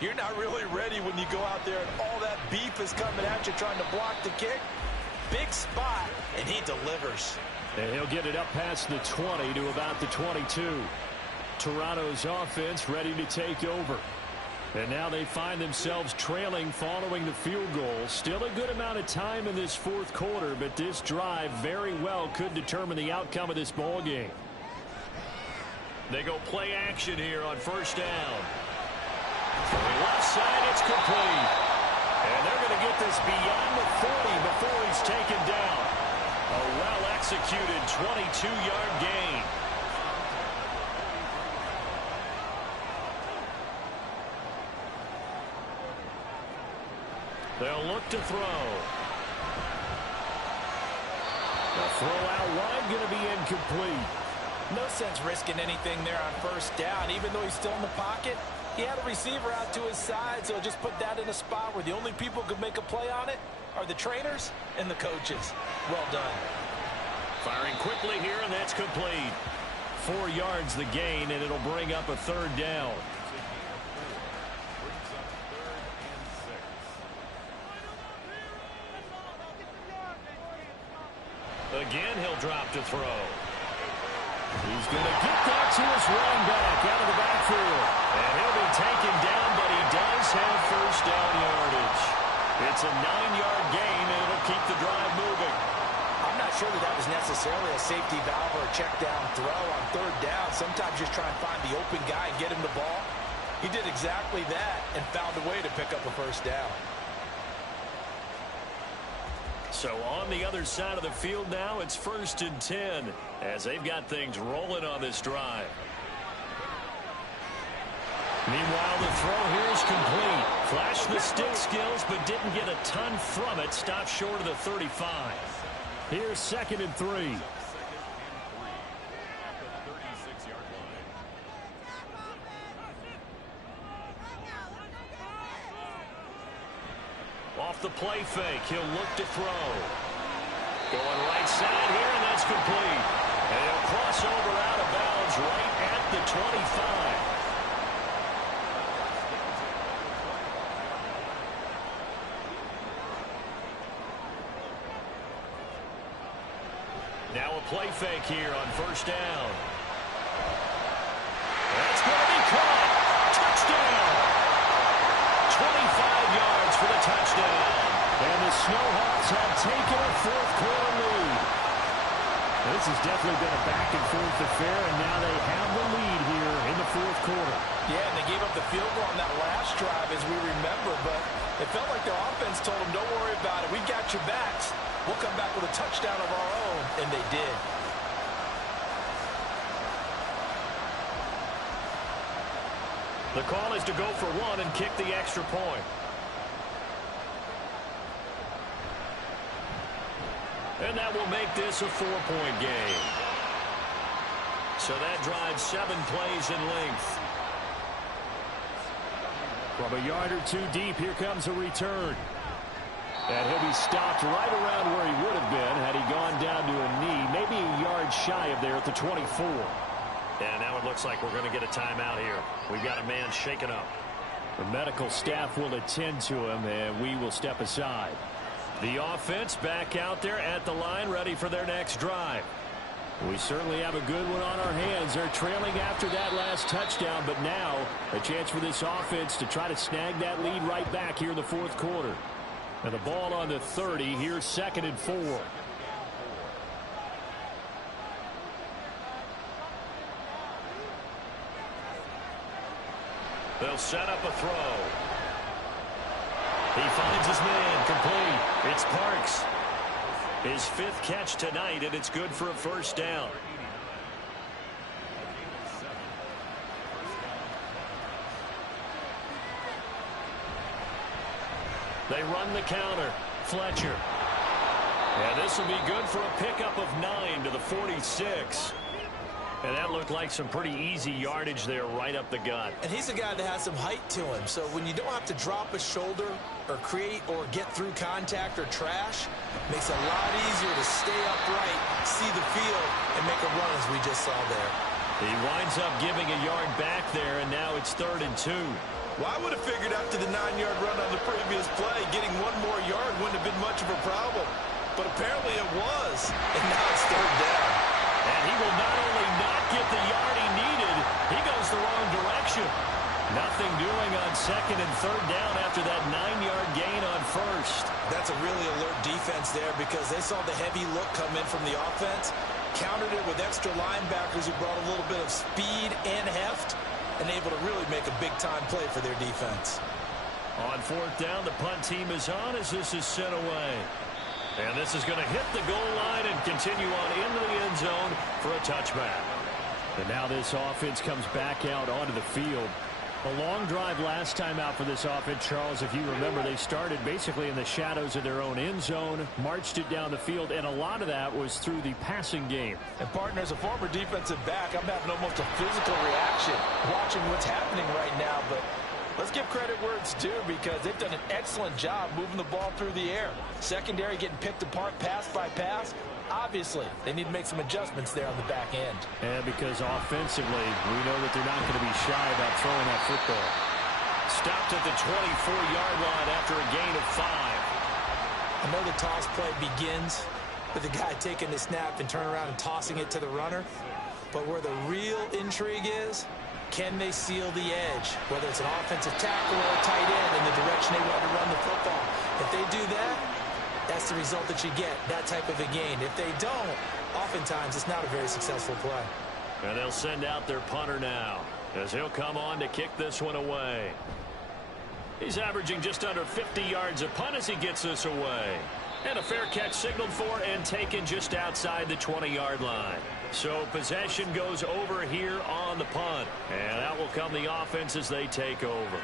You're not really ready when you go out there and all that beef is coming at you trying to block the kick. Big spot, and he delivers. And he'll get it up past the 20 to about the 22. Toronto's offense ready to take over. And now they find themselves trailing following the field goal. Still a good amount of time in this fourth quarter, but this drive very well could determine the outcome of this ball game. They go play action here on first down. From the left side, it's complete. And they're going to get this beyond the 40 before he's taken down. A well-executed 22-yard gain. They'll look to throw. The throw out wide going to be incomplete. No sense risking anything there on first down. Even though he's still in the pocket, he had a receiver out to his side, so just put that in a spot where the only people who could make a play on it are the trainers and the coaches. Well done. Firing quickly here, and that's complete. 4 yards the gain, and it'll bring up a third down. Again, he'll drop to throw. He's going to get that to his running back out of the backfield. And he'll be taken down, but he does have first down yardage. It's a 9-yard gain, and it'll keep the drive moving. I'm not sure that was necessarily a safety valve or a check down throw on third down. Sometimes just try and find the open guy and get him the ball. He did exactly that and found a way to pick up a first down. So on the other side of the field now, it's 1st and 10 as they've got things rolling on this drive. Meanwhile, the throw here is complete. Flashed the stick skills, but didn't get a ton from it. Stopped short of the 35. Here's 2nd and 3. Off the play fake, he'll look to throw. Going right side here, and that's complete. And he'll cross over out of bounds right at the 25. Now a play fake here on first down. That's going to be caught. Touchdown. 25 yards for the touchdown. And the Snowhawks have taken a fourth quarter lead. This has definitely been a back-and-forth affair, and now they have the lead here in the fourth quarter. Yeah, and they gave up the field goal on that last drive, as we remember, but it felt like their offense told them, don't worry about it. We got your backs. We'll come back with a touchdown of our own, and they did. The call is to go for one and kick the extra point. And that will make this a 4-point game. So that drives 7 plays in length. From a yard or 2 deep, here comes a return. And he'll be stopped right around where he would have been had he gone down to a knee, maybe a yard shy of there at the 24. And now it looks like we're going to get a timeout here. We've got a man shaken up. The medical staff will attend to him, and we will step aside. The offense back out there at the line, ready for their next drive. We certainly have a good one on our hands. They're trailing after that last touchdown, but now a chance for this offense to try to snag that lead right back here in the fourth quarter. And the ball on the 30. Here's 2nd and 4. They'll set up a throw. He finds his man, complete. It's Parks. His 5th catch tonight, and it's good for a first down. They run the counter. Fletcher. And this will be good for a pickup of 9 to the 46. And that looked like some pretty easy yardage there right up the gut. And he's a guy that has some height to him. So when you don't have to drop a shoulder or create or get through contact or trash, it makes it a lot easier to stay upright, see the field, and make a run as we just saw there. He winds up giving a yard back there, and now it's 3rd and 2. Well, I would have figured after the 9-yard run on the previous play, getting one more yard wouldn't have been much of a problem. But apparently it was, and now it's 3rd down. And he will not only not get the yard he needed, he goes the wrong direction. Nothing doing on 2nd and 3rd down after that 9-yard gain on 1st. That's a really alert defense there because they saw the heavy look come in from the offense, countered it with extra linebackers who brought a little bit of speed and heft, and able to really make a big-time play for their defense. On 4th down, the punt team is on as this is sent away. And this is going to hit the goal line and continue on into the end zone for a touchback. And now this offense comes back out onto the field. A long drive last time out for this offense, Charles. If you remember, they started basically in the shadows of their own end zone, marched it down the field, and a lot of that was through the passing game. And, partner, as a former defensive back, I'm having almost a physical reaction watching what's happening right now. But let's give credit where it's due because they've done an excellent job moving the ball through the air. Secondary getting picked apart pass by pass. Obviously, they need to make some adjustments there on the back end. And because offensively, we know that they're not going to be shy about throwing that football. Stopped at the 24-yard line after a gain of 5. I know the toss play begins with the guy taking the snap and turn around and tossing it to the runner. But where the real intrigue is, can they seal the edge? Whether it's an offensive tackle or a tight end in the direction they want to run the football. If they do that, that's the result that you get, that type of a gain. If they don't, oftentimes it's not a very successful play. And they'll send out their punter now as he'll come on to kick this one away. He's averaging just under 50 yards a punt as he gets this away. And a fair catch signaled for and taken just outside the 20-yard line. So possession goes over here on the punt. And out will come the offense as they take over.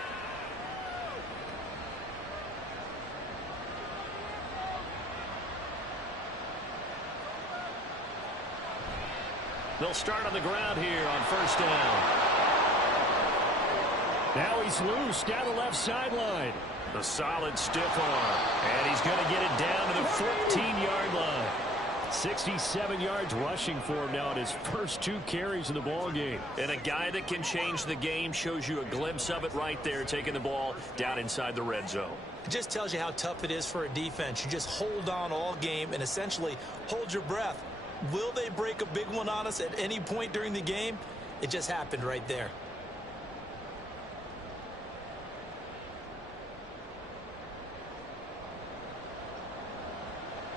They'll start on the ground here on 1st down. Now he's loose down the left sideline. The solid stiff arm. And he's going to get it down to the 14-yard line. 67 yards rushing for him now in his first 2 carries in the ball game. And a guy that can change the game shows you a glimpse of it right there, taking the ball down inside the red zone. It just tells you how tough it is for a defense. You just hold on all game and essentially hold your breath. Will they break a big one on us at any point during the game? It just happened right there.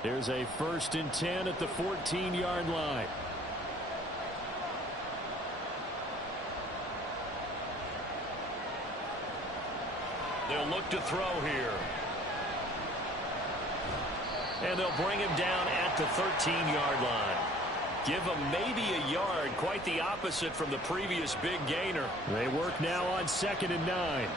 There's a 1st and 10 at the 14-yard line. They'll look to throw here. And they'll bring him down at the 13-yard line. Give him maybe a yard, quite the opposite from the previous big gainer. They work now on 2nd and 9.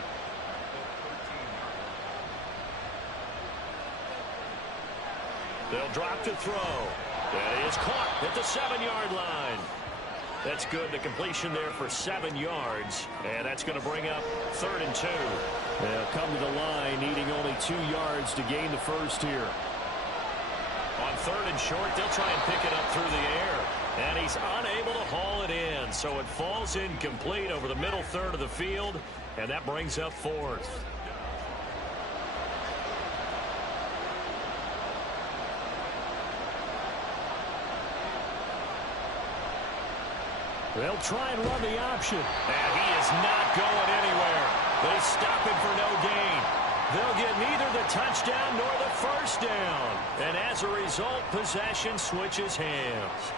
They'll drop to throw. That is caught at the 7-yard line. That's good. The completion there for 7 yards. And that's going to bring up 3rd and 2. They'll come to the line, needing only 2 yards to gain the first here. On 3rd and short, they'll try and pick it up through the air. And he's unable to haul it in. So it falls incomplete over the middle third of the field. And that brings up 4th. They'll try and run the option. And he is not going anywhere. They stop him for no gain. They'll get neither the touchdown nor the first down. And as a result, possession switches hands.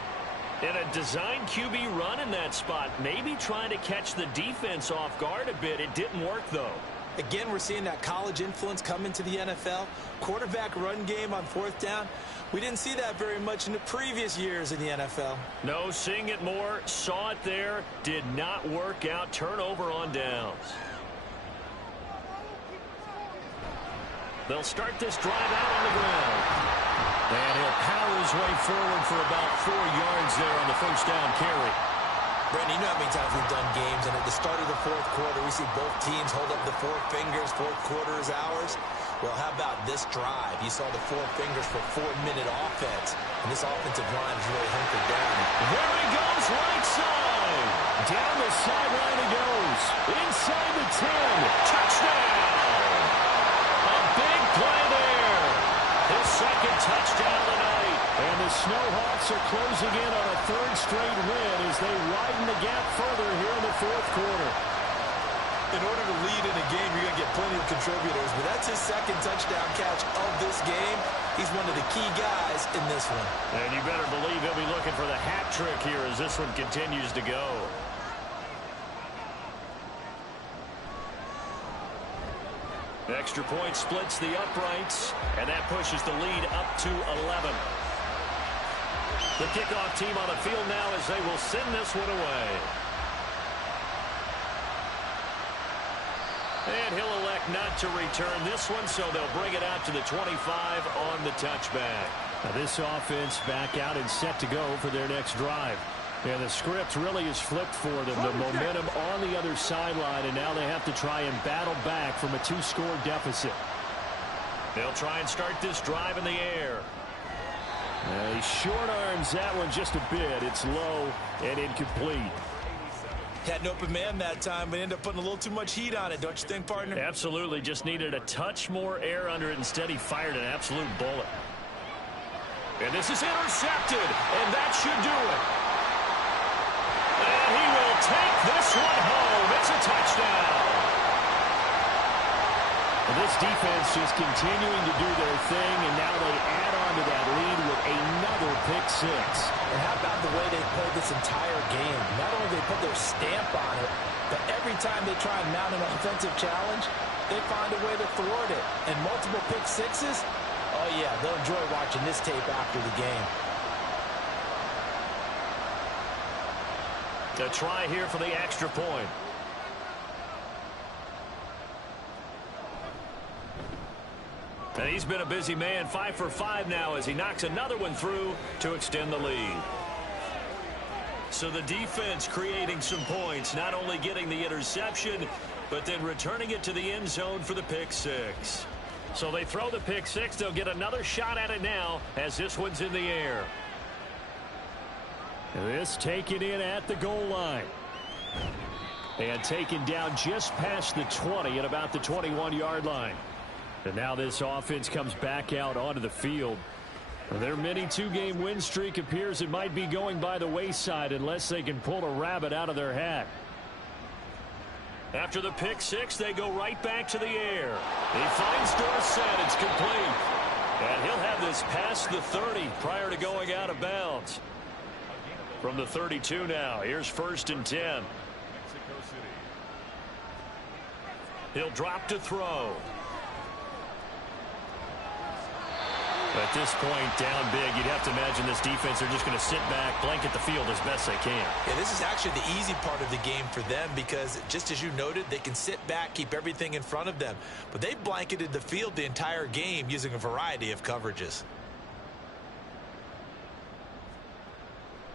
In a design QB run in that spot, maybe trying to catch the defense off guard a bit. It didn't work, though. Again, we're seeing that college influence come into the NFL. Quarterback run game on fourth down. We didn't see that very much in the previous years in the NFL. No, seeing it more, saw it there, did not work out. Turnover on downs. They'll start this drive out on the ground. And he'll power his way forward for about 4 yards there on the first down carry. Brandon, you know how many times we've done games, and at the start of the fourth quarter, we see both teams hold up the 4 fingers, fourth quarter is ours. Well, how about this drive? You saw the 4 fingers for 4-minute offense, and this offensive line is really hunkered down. There he goes, right side. Down the sideline he goes. Inside the 10. Touchdown. A big play there. His second touchdown tonight. And the Snowhawks are closing in on a 3rd straight win as they widen the gap further here in the 4th quarter. In order to lead in a game, you're going to get plenty of contributors, but that's his second touchdown catch of this game. He's one of the key guys in this one. And you better believe he'll be looking for the hat trick here as this one continues to go. Extra point splits the uprights, and that pushes the lead up to 11. The kickoff team on the field now as they will send this one away. And he'll elect not to return this one, so they'll bring it out to the 25 on the touchback. Now this offense back out and set to go for their next drive. And the script really is flipped for them. The momentum on the other sideline, and now they have to try and battle back from a 2-score deficit. They'll try and start this drive in the air. He short arms that one just a bit. It's low and incomplete. Had an open man that time, but ended up putting a little too much heat on it, don't you think, partner? Absolutely. Just needed a touch more air under it. Instead, he fired an absolute bullet. And this is intercepted, and that should do it. And he will take this one home. It's a touchdown. And this defense just continuing to do their thing, and now they add on to that lead with another pick 6. And how about the way they played this entire game? Not only they put their stamp on it, but every time they try and mount an offensive challenge, they find a way to thwart it. And multiple pick 6s, oh yeah, they'll enjoy watching this tape after the game. A try here for the extra point. And he's been a busy man, 5 for 5 now as he knocks another one through to extend the lead. So the defense creating some points, not only getting the interception, but then returning it to the end zone for the pick 6. So they throw the pick 6. They'll get another shot at it now as this one's in the air. This taken in at the goal line. And taken down just past the 20 at about the 21-yard line. And now this offense comes back out onto the field. Their mini 2-game win streak appears it might be going by the wayside unless they can pull a rabbit out of their hat. After the pick 6, they go right back to the air. He finds Dorsett. It's complete. And he'll have this past the 30 prior to going out of bounds. From the 32 now, here's 1st and 10. He'll drop to throw. At this point, down big, you'd have to imagine this defense are just going to sit back, blanket the field as best they can. Yeah, this is actually the easy part of the game for them because, just as you noted, they can sit back, keep everything in front of them. But they've blanketed the field the entire game using a variety of coverages.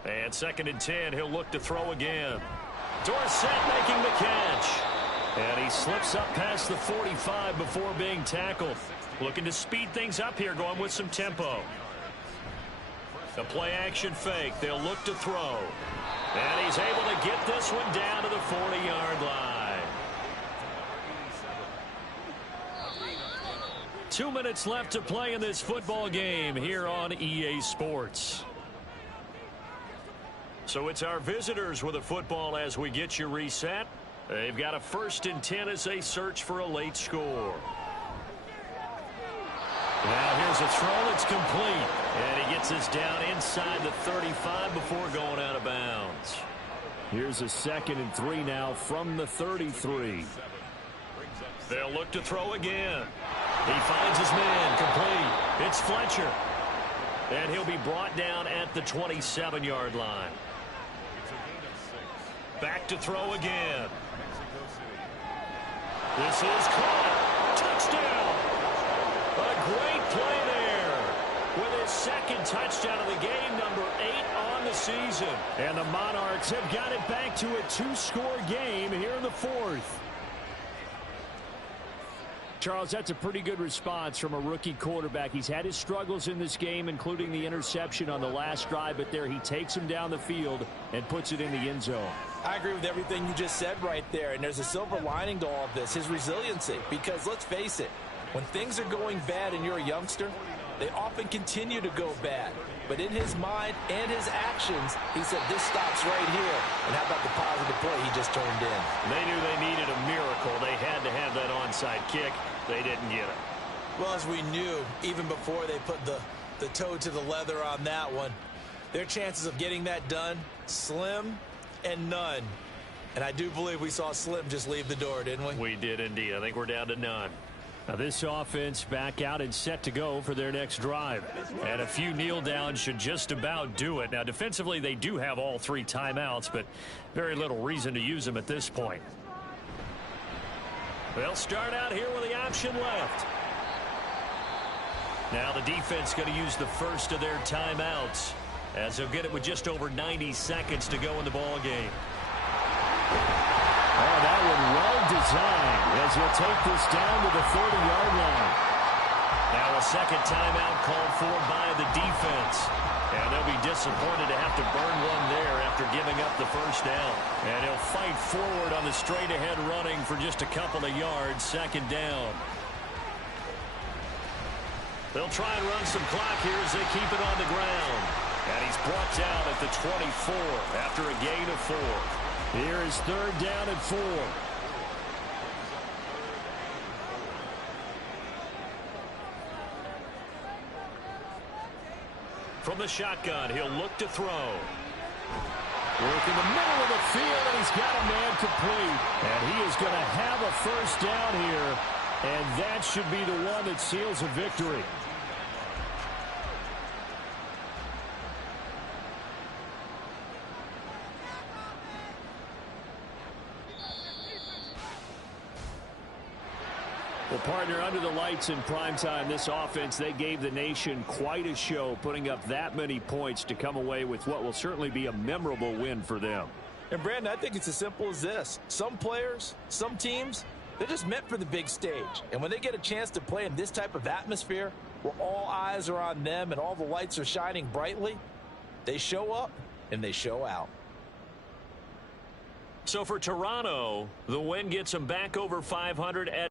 And 2nd and 10, he'll look to throw again. Dorsett making the catch. And he slips up past the 45 before being tackled. Looking to speed things up here, going with some tempo. The play-action fake. They'll look to throw. And he's able to get this one down to the 40-yard line. 2 minutes left to play in this football game here on EA Sports. So it's our visitors with a football as we get you reset. They've got a 1st and 10 as they search for a late score. Now here's a throw that's complete. And he gets us down inside the 35 before going out of bounds. Here's a 2nd and 3 now from the 33. They'll look to throw again. He finds his man, complete. It's Fletcher. And he'll be brought down at the 27-yard line. Back to throw again. This is caught. Touchdown. A great play there. With his 2nd touchdown of the game, number 8 on the season. And the Monarchs have got it back to a 2-score game here in the 4th. Charles, that's a pretty good response from a rookie quarterback. He's had his struggles in this game, including the interception on the last drive, but there he takes him down the field and puts it in the end zone. I agree with everything you just said right there, and there's a silver lining to all of this, his resiliency. Because let's face it, when things are going bad and you're a youngster, they often continue to go bad. But in his mind and his actions, he said, this stops right here. And how about the positive play he just turned in? They knew they needed a miracle. They had to have that onside kick. They didn't get it. Well, as we knew, even before they put the toe to the leather on that one, their chances of getting that done, slim and none. And I do believe we saw Slim just leave the door, didn't we? We did indeed. I think we're down to none. Now this offense back out and set to go for their next drive. And a few kneel downs should just about do it. Now defensively they do have all 3 timeouts, but very little reason to use them at this point. They'll start out here with the option left. Now the defense going to use the first of their timeouts as they'll get it with just over 90 seconds to go in the ball game. Oh, that one well designed as he'll take this down to the 30-yard line. Now a 2nd timeout called for by the defense. And they'll be disappointed to have to burn one there after giving up the 1st down. And he'll fight forward on the straight-ahead running for just a couple of yards, 2nd down. They'll try and run some clock here as they keep it on the ground. And he's brought down at the 24 after a gain of 4. Here is 3rd down and 4. From the shotgun, he'll look to throw. Work in the middle of the field, and he's got a man complete. And he is going to have a 1st down here, and that should be the one that seals a victory. Well, partner, under the lights in primetime, this offense, they gave the nation quite a show, putting up that many points to come away with what will certainly be a memorable win for them. And, Brandon, I think it's as simple as this. Some players, some teams, they're just meant for the big stage. And when they get a chance to play in this type of atmosphere, where all eyes are on them and all the lights are shining brightly, they show up and they show out. So for Toronto, the win gets them back over 500 at